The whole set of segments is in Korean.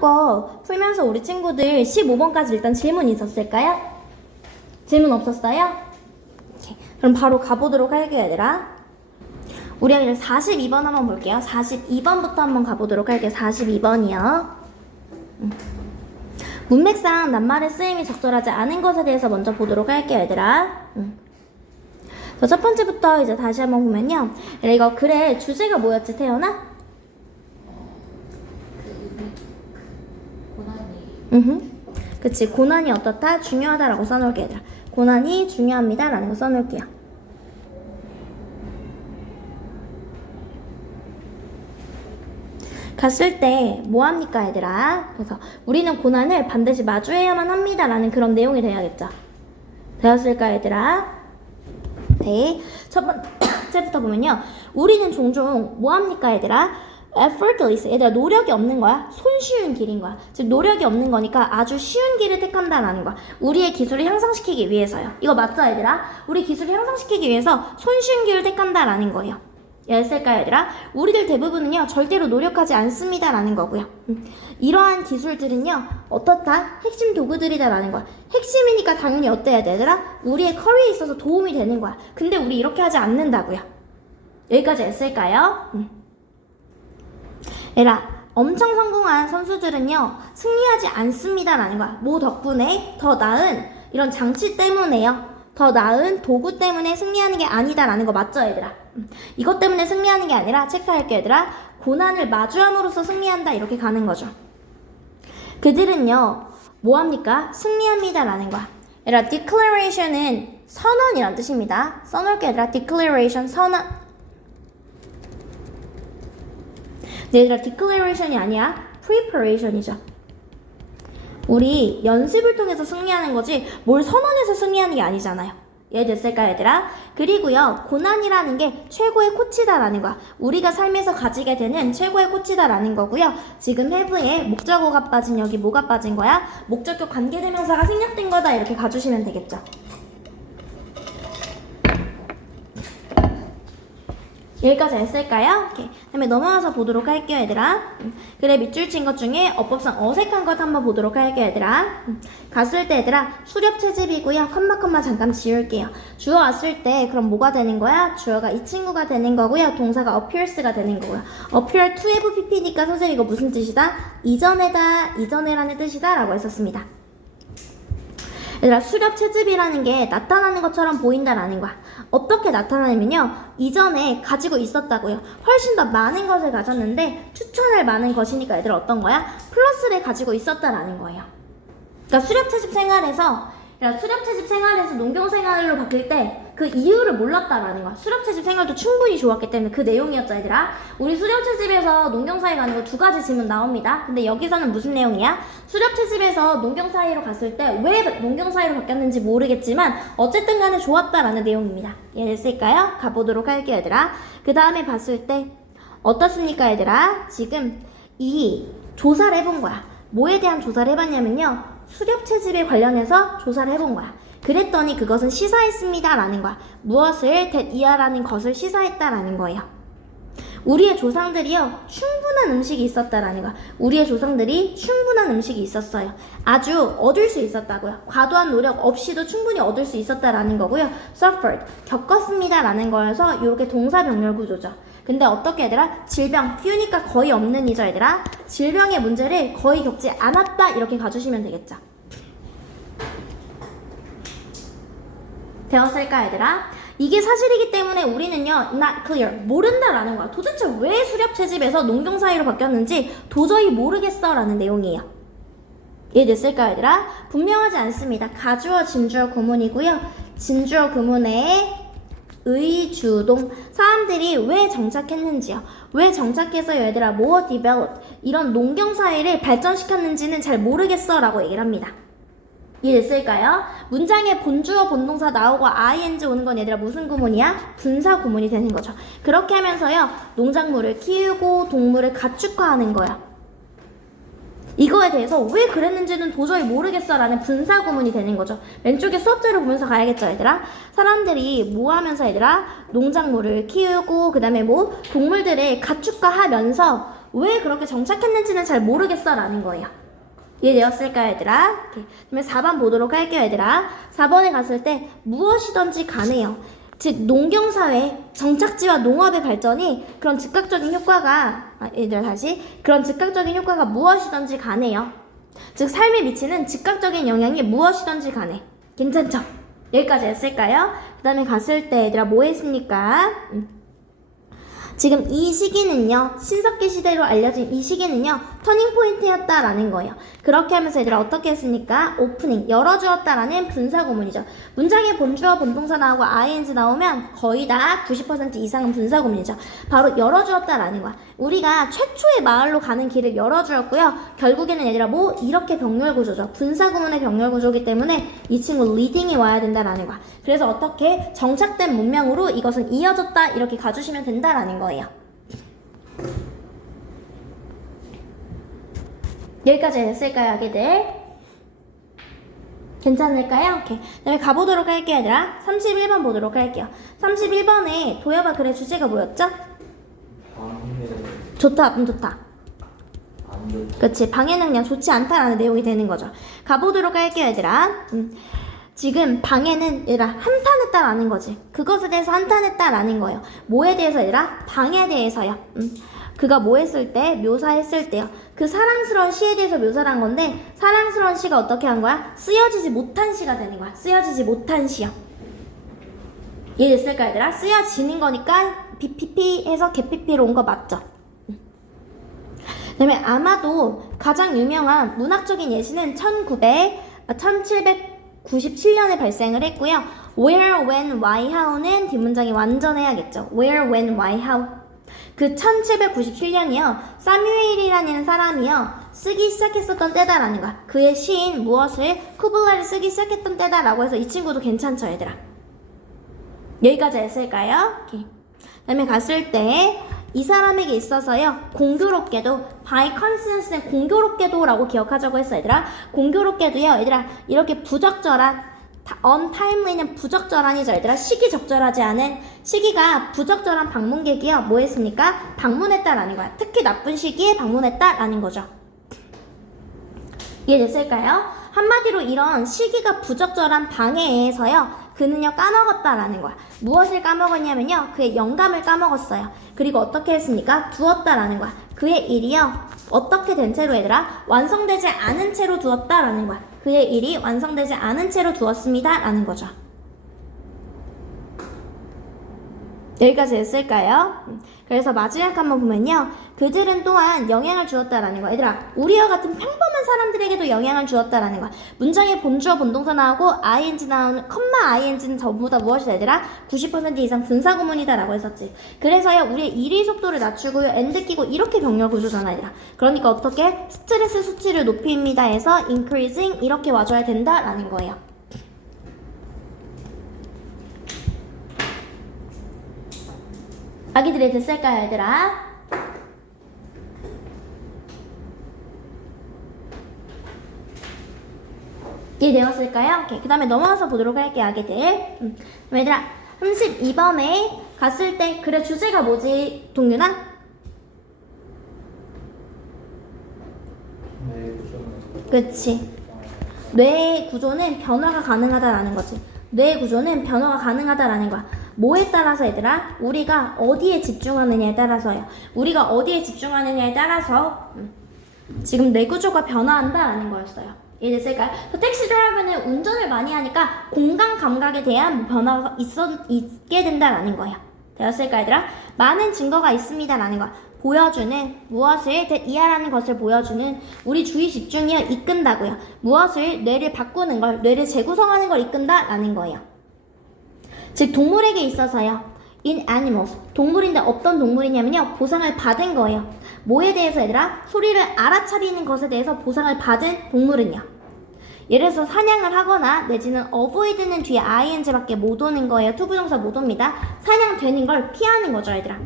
거 풀면서 우리 친구들 15번까지 일단 질문 있었을까요? 질문 없었어요? 오케이. 그럼 바로 가보도록 할게요, 얘들아. 우리 아이들 42번 한번 볼게요. 42번부터 한번 가보도록 할게요. 42번이요. 문맥상 낱말의 쓰임이 적절하지 않은 것에 대해서 먼저 보도록 할게요, 얘들아. 첫 번째부터 이제 다시 한번 보면요. 이거 글의 주제가 뭐였지, 태연아? 그치, 고난이 어떻다? 중요하다라고 써놓을게요, 얘들아. 고난이 중요합니다 라는 거 써놓을게요. 갔을 때 뭐합니까, 얘들아? 그래서 우리는 고난을 반드시 마주해야만 합니다 라는 그런 내용이 돼야겠죠. 되었을까, 얘들아? 네. 첫 번째부터 보면요. 우리는 종종 뭐합니까, 얘들아? effortless. 얘들아, 노력이 없는 거야. 손쉬운 길인 거야. 즉 노력이 없는 거니까 아주 쉬운 길을 택한다라는 거야. 우리의 기술을 향상시키기 위해서요. 이거 맞죠, 얘들아? 우리 기술을 향상시키기 위해서 손쉬운 길을 택한다라는 거예요. 이해했을까요, 얘들아? 우리들 대부분은요, 절대로 노력하지 않습니다 라는 거고요. 이러한 기술들은요, 어떻다? 핵심 도구들이다라는 거야. 핵심이니까 당연히 어때야 돼, 얘들아? 우리의 커리어에 있어서 도움이 되는 거야. 근데 우리 이렇게 하지 않는다고요. 여기까지 했을까요? 얘들아, 엄청 성공한 선수들은요, 승리하지 않습니다 라는 거야. 뭐 덕분에? 더 나은 이런 장치 때문에요. 더 나은 도구 때문에 승리하는 게 아니다 라는 거 맞죠, 얘들아? 이것 때문에 승리하는 게 아니라, 체크할게, 얘들아. 고난을 마주함으로써 승리한다, 이렇게 가는 거죠. 그들은요, 뭐합니까? 승리합니다 라는 거야. 얘들아, declaration은 선언이란 뜻입니다. 써놓을게, 얘들아. declaration, 선언. 얘들아, declaration이 아니야. preparation이죠. 우리 연습을 통해서 승리하는 거지 뭘 선언해서 승리하는 게 아니잖아요. 이해됐을까, 얘들아? 그리고요, 고난이라는 게 최고의 코치다라는 거야. 우리가 삶에서 가지게 되는 최고의 코치다라는 거고요. 지금 have에 목적어가 빠진 여기 뭐가 빠진 거야? 목적격 관계대명사가 생략된 거다, 이렇게 가주시면 되겠죠. 여기까지 했을까요? 오케이. 다음에 넘어가서 보도록 할게요, 얘들아. 그래, 밑줄 친 것 중에 어법상 어색한 것 한번 보도록 할게요, 얘들아. 갔을 때, 얘들아, 수렵 채집이고요. 컴마 잠깐 지울게요. 주어 왔을 때 그럼 뭐가 되는 거야? 주어가 이 친구가 되는 거고요. 동사가 appears가 되는 거고요. appear to have pp니까 선생님 이거 무슨 뜻이다? 이전에다, 이전에라는 뜻이다 라고 했었습니다. 얘들아, 수렵 채집이라는 게 나타나는 것처럼 보인다라는 거야. 어떻게 나타나냐면요, 이전에 가지고 있었다고요. 훨씬 더 많은 것을 가졌는데 추천할 많은 것이니까 얘들아 어떤 거야? 플러스를 가지고 있었다라는 거예요. 그러니까 수렵 채집 생활에서 농경 생활로 바뀔 때 그 이유를 몰랐다라는 거야. 수렵 채집 생활도 충분히 좋았기 때문에 그 내용이었죠, 얘들아. 우리 수렵 채집에서 농경 사회 가는 거 두 가지 질문 나옵니다. 근데 여기서는 무슨 내용이야? 수렵 채집에서 농경 사회로 갔을 때 왜 농경 사회로 바뀌었는지 모르겠지만 어쨌든 간에 좋았다라는 내용입니다. 이해됐을까요? 가보도록 할게요, 얘들아. 그 다음에 봤을 때 어떻습니까, 얘들아? 지금 이 조사를 해본 거야. 뭐에 대한 조사를 해봤냐면요, 수렵 채집에 관련해서 조사를 해본 거야. 그랬더니 그것은 시사했습니다 라는 거야. 무엇을? that 이하라는 것을 시사했다라는 거예요. 우리의 조상들이요, 충분한 음식이 있었다라는 거야. 우리의 조상들이 충분한 음식이 있었어요. 아주 얻을 수 있었다고요. 과도한 노력 없이도 충분히 얻을 수 있었다라는 거고요. suffered, 겪었습니다 라는 거여서 이렇게 동사 병렬 구조죠. 근데 어떻게, 얘들아? 질병, few니까 거의 없는 이죠, 얘들아. 질병의 문제를 거의 겪지 않았다, 이렇게 가주시면 되겠죠. 되었을까, 얘들아? 이게 사실이기 때문에 우리는요, not clear, 모른다라는 거야. 도대체 왜 수렵 채집에서 농경 사회로 바뀌었는지 도저히 모르겠어 라는 내용이에요. 이해됐을까, 얘들아? 분명하지 않습니다. 가주어, 진주어, 구문이고요. 진주어, 구문에 의주동, 사람들이 왜 정착했는지요. 왜 정착해서 얘들아 뭐 develop, 이런 농경 사회를 발전시켰는지는 잘 모르겠어 라고 얘기를 합니다. 이해됐을까요? 문장에 본주어, 본동사 나오고 ing 오는 건 얘들아 무슨 구문이야? 분사 구문이 되는 거죠. 그렇게 하면서요, 농작물을 키우고 동물을 가축화하는 거야. 이거에 대해서 왜 그랬는지는 도저히 모르겠어 라는 분사 구문이 되는 거죠. 왼쪽에 수업자료 보면서 가야겠죠, 얘들아? 사람들이 뭐 하면서, 얘들아? 농작물을 키우고 그 다음에 뭐 동물들을 가축화하면서 왜 그렇게 정착했는지는 잘 모르겠어 라는 거예요. 이해되었을까요, 얘들아? 그러면 4번 보도록 할게요, 얘들아. 4번에 갔을 때 무엇이든지 간에요. 즉 농경사회, 정착지와 농업의 발전이 그런 즉각적인 효과가 얘들아 다시 그런 즉각적인 효과가 무엇이든지 간에요. 즉 삶에 미치는 즉각적인 영향이 무엇이든지 간에. 괜찮죠? 여기까지 했을까요? 그 다음에 갔을 때 얘들아 뭐 했습니까? 지금 이 시기는요, 신석기 시대로 알려진 이 시기는요, 터닝포인트였다라는 거예요. 그렇게 하면서 얘들아 어떻게 했습니까? 오프닝, 열어주었다라는 분사구문이죠. 문장에 본주어, 본동사 나오고 ing 나오면 거의 다 90% 이상은 분사구문이죠. 바로 열어주었다라는 거야. 우리가 최초의 마을로 가는 길을 열어주었고요. 결국에는 얘들아 뭐 이렇게 병렬구조죠. 분사구문의 병렬구조이기 때문에 이 친구 리딩이 와야 된다라는 거야. 그래서 어떻게 정착된 문명으로 이것은 이어졌다 이렇게 가주시면 된다라는 거예요. 여기까지 됐을까요, 아기들? 괜찮을까요? 오케이. 그다음에 가보도록 할게요, 얘들아. 31번 보도록 할게요. 31번에 도여봐 글의 주제가 뭐였죠? 좋다, 좋다. 그치, 방해는 그냥 좋지 않다라는 내용이 되는 거죠. 가보도록 할게요, 얘들아. 지금 방해는 얘들아 한탄했다라는 거지. 그것에 대해서 한탄했다라는 거예요. 뭐에 대해서 얘들아? 방에 대해서요. 그가 뭐 했을 때? 묘사했을 때요. 그 사랑스러운 시에 대해서 묘사를 한 건데 사랑스러운 시가 어떻게 한 거야? 쓰여지지 못한 시가 되는 거야. 쓰여지지 못한 시요. 이해됐을까 얘들아? 쓰여지는 거니까 BPP 해서 개피피로 온 거 맞죠? 그 다음에 아마도 가장 유명한 문학적인 예시는 1797년에 발생을 했고요. Where, when, why, how는 뒷문장이 완전해야겠죠. Where, when, why, how. 그 1797년이요. 사뮤엘이라는 사람이요. 쓰기 시작했었던 때다라는 거야. 그의 시인 무엇을 쿠블라를 쓰기 시작했던 때다라고 해서 이 친구도 괜찮죠, 얘들아. 여기까지 했을까요? 오케이. 그 다음에 갔을 때 이 사람에게 있어서요. 공교롭게도 by coincidence는 공교롭게도 라고 기억하자고 했어, 얘들아. 공교롭게도요. 얘들아 이렇게 부적절한 untimely는 부적절한이죠, 얘들아. 시기 적절하지 않은 시기가 부적절한 방문객이요. 뭐 했습니까? 방문했다라는 거야. 특히 나쁜 시기에 방문했다라는 거죠. 이해됐을까요? 한마디로 이런 시기가 부적절한 방해에 의해서요. 그는요 까먹었다라는 거야. 무엇을 까먹었냐면요. 그의 영감을 까먹었어요. 그리고 어떻게 했습니까? 두었다라는 거야. 그의 일이요. 어떻게 된 채로 얘들아? 완성되지 않은 채로 두었다라는 거야. 그의 일이 완성되지 않은 채로 두었습니다. 라는 거죠. 여기까지 됐을까요? 그래서 마지막 한번 보면요. 그들은 또한 영향을 주었다라는 거야. 얘들아, 우리와 같은 평범한 사람들에게도 영향을 주었다라는 거야. 문장에 본주어, 본동사 나오고 ing 나오는 컴마 ing는 전부 다 무엇이다 얘들아? 90% 이상 분사구문이다라고 했었지. 그래서요. 우리의 일의 속도를 낮추고요. and 끼고 이렇게 병렬 구조잖아 얘들아. 그러니까 어떻게? 스트레스 수치를 높입니다 해서 increasing 이렇게 와줘야 된다라는 거예요. 아기들이 됐을까요, 얘들아? 이해되었을까요? 오케이. 그 다음에 넘어가서 보도록 할게요, 아기들. 얘들아, 32번에 갔을 때 글의 주제가 뭐지, 동윤아? 그치. 뇌의 구조는 변화가 가능하다라는 거지. 뇌의 구조는 변화가 가능하다라는 거야. 뭐에 따라서 얘들아? 우리가 어디에 집중하느냐에 따라서요. 우리가 어디에 집중하느냐에 따라서 지금 뇌 구조가 변화한다라는 거였어요. 이해됐을까요? 택시 드라이버는 운전을 많이 하니까 공간 감각에 대한 변화가 있게 된다라는 거예요. 되었을까 얘들아? 많은 증거가 있습니다라는 거야. 보여주는 무엇을 이해하라는 것을 보여주는 우리 주의 집중이요 이끈다고요. 무엇을 뇌를 바꾸는 걸 뇌를 재구성하는 걸 이끈다라는 거예요. 즉 동물에게 있어서요. in animals 동물인데 어떤 동물이냐면요 보상을 받은 거예요. 뭐에 대해서 얘들아? 소리를 알아차리는 것에 대해서 보상을 받은 동물은요. 예를 들어서 사냥을 하거나 내지는 avoid는 뒤에 ing밖에 못 오는 거예요. 투부정사 못 옵니다. 사냥되는 걸 피하는 거죠 얘들아.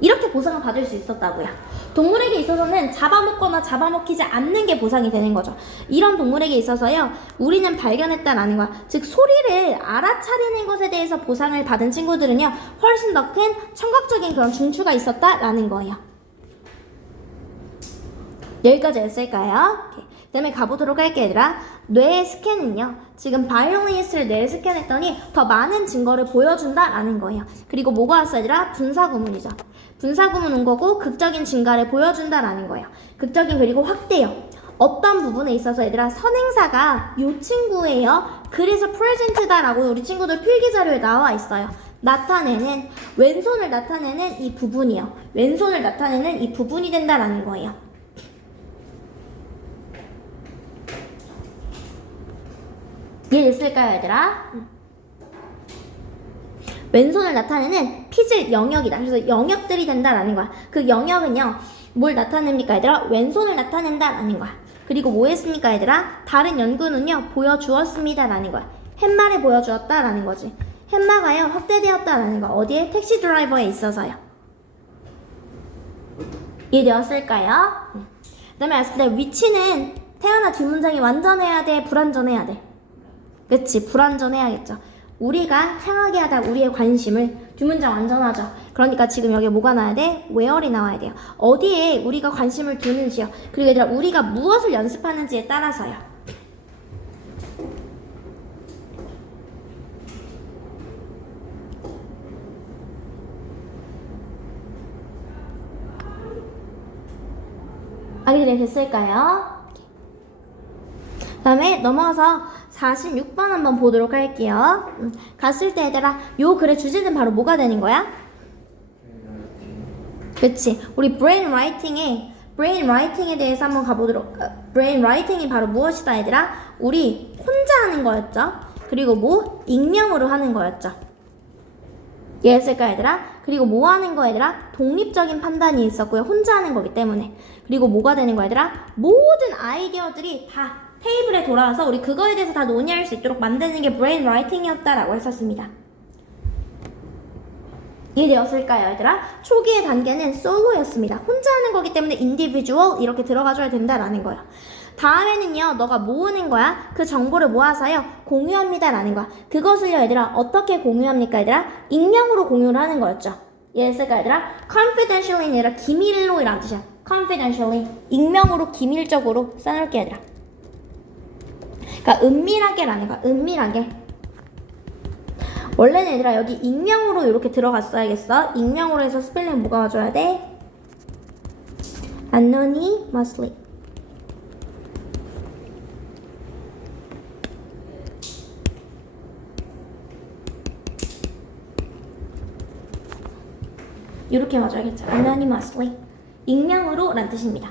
이렇게 보상을 받을 수 있었다고요. 동물에게 있어서는 잡아먹거나 잡아먹히지 않는 게 보상이 되는 거죠. 이런 동물에게 있어서요. 우리는 발견했다라는 거야. 즉 소리를 알아차리는 것에 대해서 보상을 받은 친구들은요. 훨씬 더 큰 청각적인 그런 중추가 있었다라는 거예요. 여기까지 했을까요? 오케이. 그 다음에 가보도록 할게요, 얘들아. 뇌의 스캔은요, 지금 바이올리니스트를 뇌를 스캔했더니 더 많은 증거를 보여준다라는 거예요. 그리고 뭐가 왔어, 얘들아? 분사구문이죠. 분사구문 온 거고 극적인 증가를 보여준다라는 거예요. 극적인 그리고 확대요. 어떤 부분에 있어서 얘들아 선행사가 요 친구예요. 그래서 present다라고 우리 친구들 필기자료에 나와 있어요. 나타내는, 왼손을 나타내는 이 부분이요. 왼손을 나타내는 이 부분이 된다라는 거예요. 이해됐을까요, 얘들아? 왼손을 나타내는 피질 영역이다. 그래서 영역들이 된다라는 거야. 그 영역은요, 뭘 나타냅니까, 얘들아? 왼손을 나타낸다라는 거야. 그리고 뭐 했습니까, 얘들아? 다른 연구는요, 보여주었습니다라는 거야. 햄마를 보여주었다라는 거지. 햄마가요, 확대되었다라는 거야. 어디에? 택시 드라이버에 있어서요. 이해되었을까요? 그 다음에 왔을 때 위치는 태어나 뒷문장이 완전해야 돼, 불완전해야 돼? 그치, 불완전해야겠죠. 우리가 향하게 하다 우리의 관심을 뒷문장 완전하죠. 그러니까 지금 여기 뭐가 나와야 돼? where이 나와야 돼요. 어디에 우리가 관심을 두는지요. 그리고 얘들아 우리가 무엇을 연습하는지에 따라서요. 아기들이 됐을까요? 그 다음에 넘어가서 46번 한번 보도록 할게요. 갔을 때 얘들아 요 글의 주제는 바로 뭐가 되는 거야? 그치, 우리 brain writing에 대해서 한번 가보도록. brain writing이 바로 무엇이다 얘들아? 우리 혼자 하는 거였죠. 그리고 뭐? 익명으로 하는 거였죠. 이해했을까 얘들아? 그리고 뭐 하는 거 얘들아? 독립적인 판단이 있었고요. 혼자 하는 거기 때문에. 그리고 뭐가 되는 거 얘들아? 모든 아이디어들이 다 테이블에 돌아와서 우리 그거에 대해서 다 논의할 수 있도록 만드는 게 brain writing이었다라고 했었습니다. 이해되었을까요, 얘들아? 초기의 단계는 솔로였습니다. 혼자 하는 거기 때문에 individual 이렇게 들어가줘야 된다라는 거야. 다음에는요, 너가 모으는 거야. 그 정보를 모아서요, 공유합니다라는 거야. 그것을요, 얘들아, 어떻게 공유합니까, 얘들아? 익명으로 공유를 하는 거였죠. 이해했을까, 얘들아? confidentially는 얘들아, 기밀로 이란 뜻이야. confidentially, 익명으로, 기밀적으로 써놓을게, 얘들아. 그러니까 은밀하게라는 거야. 은밀하게. 원래는 얘들아 여기 익명으로 이렇게 들어갔어야겠어. 익명으로 해서 스펠링 뭐가 와줘야 돼? anonymously. 이렇게 와줘야겠죠. anonymously. 익명으로 란 뜻입니다.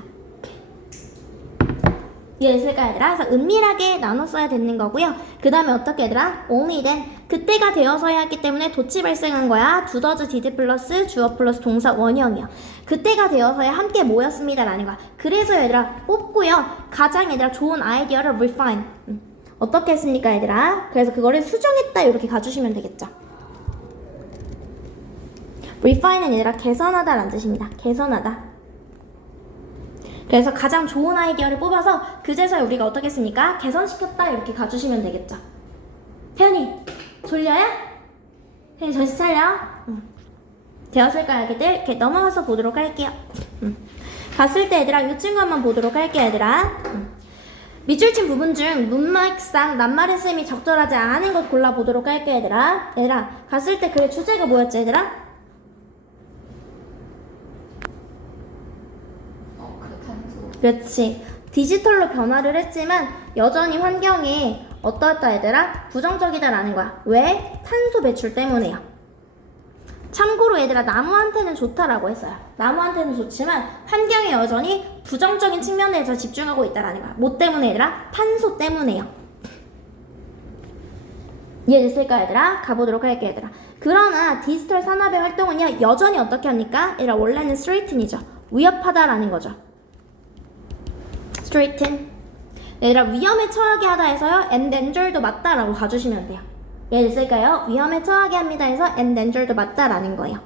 이해했을까 얘들아? 그래서 은밀하게 나눠 써야 되는 거고요. 그 다음에 어떻게 얘들아? only then 그때가 되어서야 했기 때문에 도치 발생한 거야. do, does, did 플러스 주어 플러스 동사 원형이요. 그때가 되어서야 함께 모였습니다 라는 거야. 그래서 얘들아 뽑고요. 가장 얘들아 좋은 아이디어를 refine. 어떻게 했습니까 얘들아? 그래서 그거를 수정했다 이렇게 가주시면 되겠죠. refine은 얘들아 개선하다 라는 뜻입니다. 개선하다. 그래서 가장 좋은 아이디어를 뽑아서 그제서야 우리가 어떻게 했습니까? 개선시켰다 이렇게 가주시면 되겠죠. 태연이 졸려요? 태연이 정신 차려? 되었을까요, 애기들? 이렇게 넘어가서 보도록 할게요. 갔을 때 얘들아 이 친구 한번 보도록 할게요, 얘들아. 밑줄 친 부분 중 문맥상 낱말의 쓰임이 적절하지 않은 것 골라보도록 할게요, 얘들아. 얘들아 갔을 때 글의 주제가 뭐였지, 얘들아? 그렇지. 디지털로 변화를 했지만 여전히 환경이 어떠했다 얘들아? 부정적이다라는 거야. 왜? 탄소 배출 때문에요. 참고로 얘들아 나무한테는 좋다라고 했어요. 나무한테는 좋지만 환경에 여전히 부정적인 측면에 대해서 집중하고 있다라는 거야. 뭐 때문에 얘들아? 탄소 때문에요. 이해됐을까 얘들아? 가보도록 할게요 얘들아. 그러나 디지털 산업의 활동은요 여전히 어떻게 합니까? 얘들아 원래는 스트레이튼이죠. 위협하다라는 거죠. 스트레이튼. 얘들아 위험에 처하게 하다 해서요 endanger도 맞다라고 가주시면 돼요. 이해됐을까요? 위험에 처하게 합니다 해서 endanger도 맞다라는 거예요.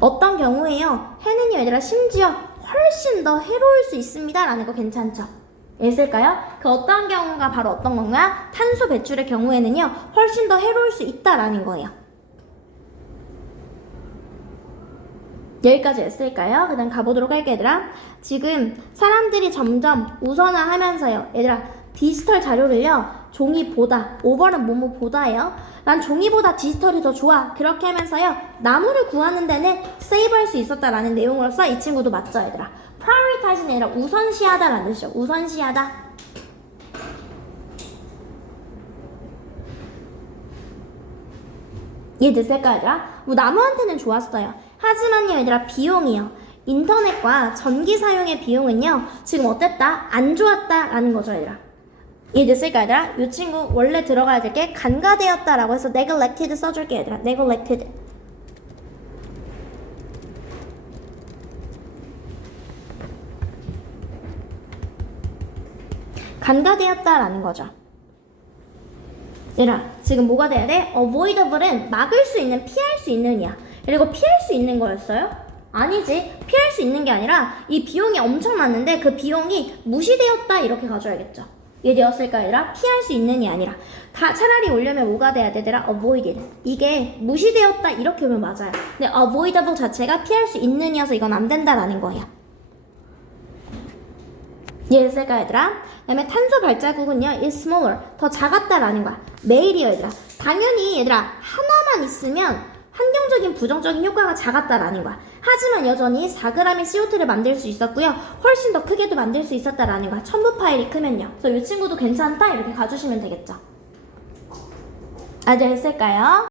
어떤 경우에요 해는요 얘들아 심지어 훨씬 더 해로울 수 있습니다 라는 거 괜찮죠? 이해됐을까요? 그 어떤 경우가 바로 어떤 건가요? 탄소 배출의 경우에는요 훨씬 더 해로울 수 있다라는 거예요. 여기까지 했을까요? 그 다음 가보도록 할게요, 얘들아. 지금 사람들이 점점 우선화하면서요. 얘들아, 디지털 자료를요, 종이보다, 오버는 뭐뭐보다예요. 난 종이보다 디지털이 더 좋아. 그렇게 하면서요, 나무를 구하는 데는 세이브할 수 있었다라는 내용으로서 이 친구도 맞죠, 얘들아. prioritize는 얘들아, 우선시하다라는 뜻이죠. 우선시하다. 이해됐을까, 얘들아? 뭐 나무한테는 좋았어요. 하지만요, 얘들아, 비용이요. 인터넷과 전기 사용의 비용은요, 지금 어땠다? 안 좋았다라는 거죠, 얘들아. 이해됐을까, 얘들아? 이 친구 원래 들어가야 될 게 간과되었다라고 해서 neglected 써줄게, 얘들아. neglected. 간과되었다라는 거죠. 얘들아, 지금 뭐가 돼야 돼? avoidable은 막을 수 있는, 피할 수 있는이야. 그리고 피할 수 있는 거였어요? 아니지. 피할 수 있는 게 아니라 이 비용이 엄청 많은데 그 비용이 무시되었다 이렇게 가져야겠죠. 이해되었을까, 얘들아? 피할 수 있는이 아니라 다 차라리 오려면 뭐가 돼야 되더라? avoided. 이게 무시되었다 이렇게 오면 맞아요. 근데 avoidable 자체가 피할 수 있는이어서 이건 안 된다라는 거예요. 이해됐을까, 얘들아? 그 다음에 탄소 발자국은요, is smaller. 더 작았다라는 거야. 매일이요, 얘들아. 당연히 얘들아, 하나만 있으면 환경적인 부정적인 효과가 작았다라는 거야. 하지만 여전히 4g의 CO2를 만들 수 있었고요. 훨씬 더 크게도 만들 수 있었다라는 거야. 첨부 파일이 크면요. 그래서 이 친구도 괜찮다 이렇게 가주시면 되겠죠. 아들 했을까요?